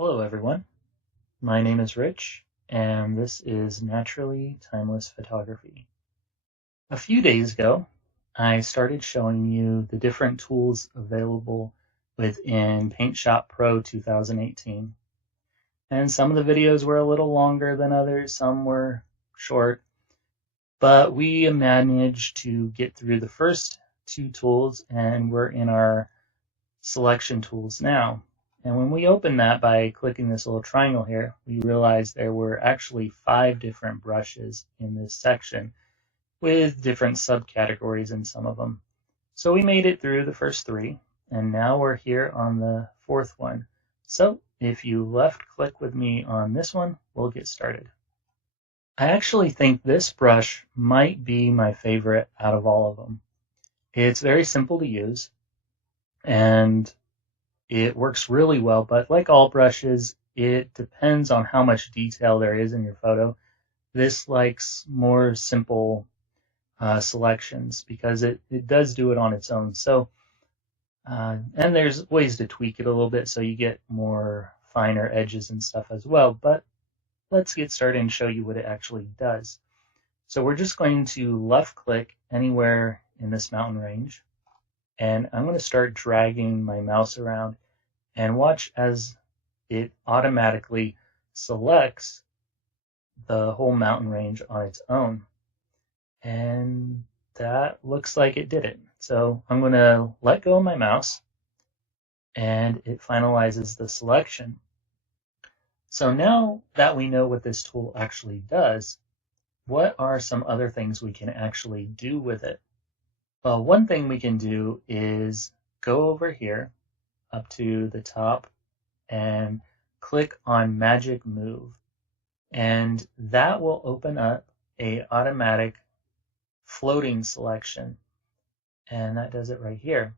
Hello everyone, my name is Rich, and this is Naturally Timeless Photography. A few days ago, I started showing you the different tools available within PaintShop Pro 2018. And some of the videos were a little longer than others, some were short, but we managed to get through the first two tools and we're in our selection tools now. And when we open that by clicking this little triangle here, we realize there were actually 5 different brushes in this section with different subcategories in some of them. So we made it through the first 3, and now we're here on the 4th one. So if you left click with me on this one, we'll get started. I actually think this brush might be my favorite out of all of them. It's very simple to use, and it works really well, but like all brushes, it depends on how much detail there is in your photo. This likes more simple selections because it does do it on its own. So, and there's ways to tweak it a little bit so you get more finer edges and stuff as well. But let's get started and show you what it actually does. So we're just going to left click anywhere in this mountain range, and I'm going to start dragging my mouse around. And watch as it automatically selects the whole mountain range on its own. And that looks like it did it. So I'm going to let go of my mouse and it finalizes the selection. So now that we know what this tool actually does, what are some other things we can actually do with it? Well, one thing we can do is go over here up to the top and click on Magic Move, and that will open up a automatic floating selection, and that does it right here.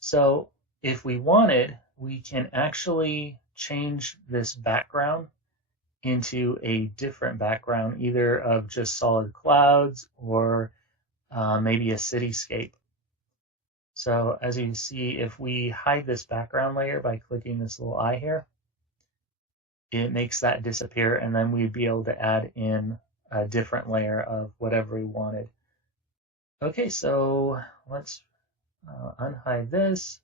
So if we wanted, we can actually change this background into a different background, either of just solid clouds or maybe a cityscape. So as you can see, if we hide this background layer by clicking this little eye here, it makes that disappear, and then we'd be able to add in a different layer of whatever we wanted. Okay, so let's unhide this,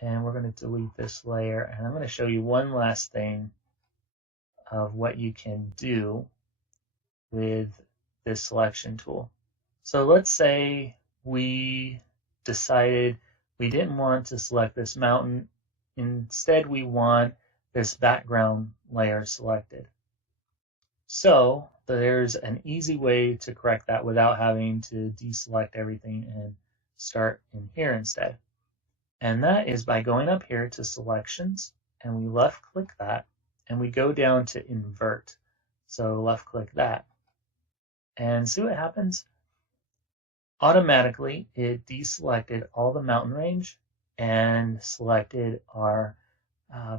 and we're going to delete this layer, and I'm going to show you one last thing of what you can do with this selection tool. So let's say we decided we didn't want to select this mountain. Instead, we want this background layer selected. So there's an easy way to correct that without having to deselect everything and start in here instead. And that is by going up here to selections, and we left click that, and we go down to invert. So left click that, and see what happens. Automatically, it deselected all the mountain range and selected our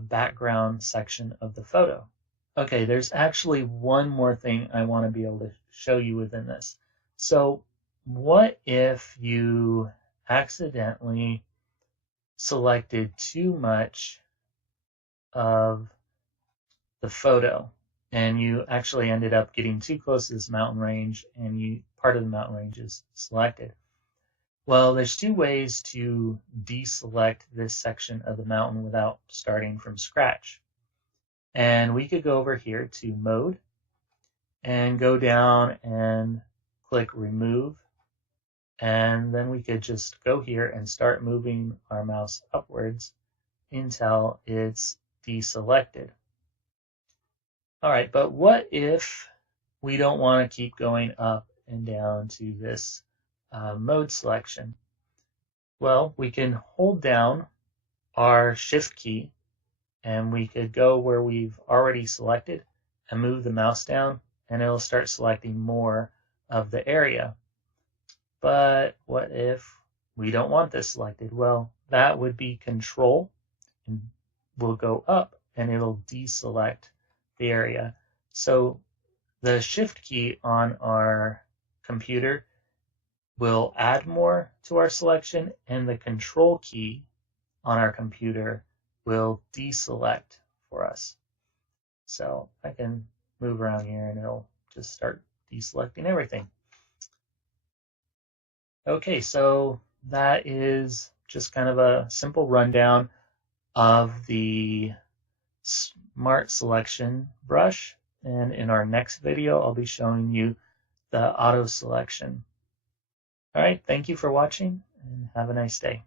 background section of the photo. Okay, there's actually one more thing I want to be able to show you within this. So what if you accidentally selected too much of the photo and you actually ended up getting too close to this mountain range and part of the mountain range is selected? Well, there's 2 ways to deselect this section of the mountain without starting from scratch. And we could go over here to Mode and go down and click Remove. And then we could just go here and start moving our mouse upwards until it's deselected. All right, but what if we don't want to keep going up and down to this mode selection? Well, we can hold down our Shift key and we could go where we've already selected and move the mouse down, and it'll start selecting more of the area. But what if we don't want this selected? Well, that would be Control, and we'll go up and it'll deselect the area. So the Shift key on our computer will add more to our selection, and the Control key on our computer will deselect for us. So I can move around here and it'll just start deselecting everything. Okay, so that is just kind of a simple rundown of the Smart Selection brush. And in our next video, I'll be showing you the auto selection. All right, thank you for watching and have a nice day.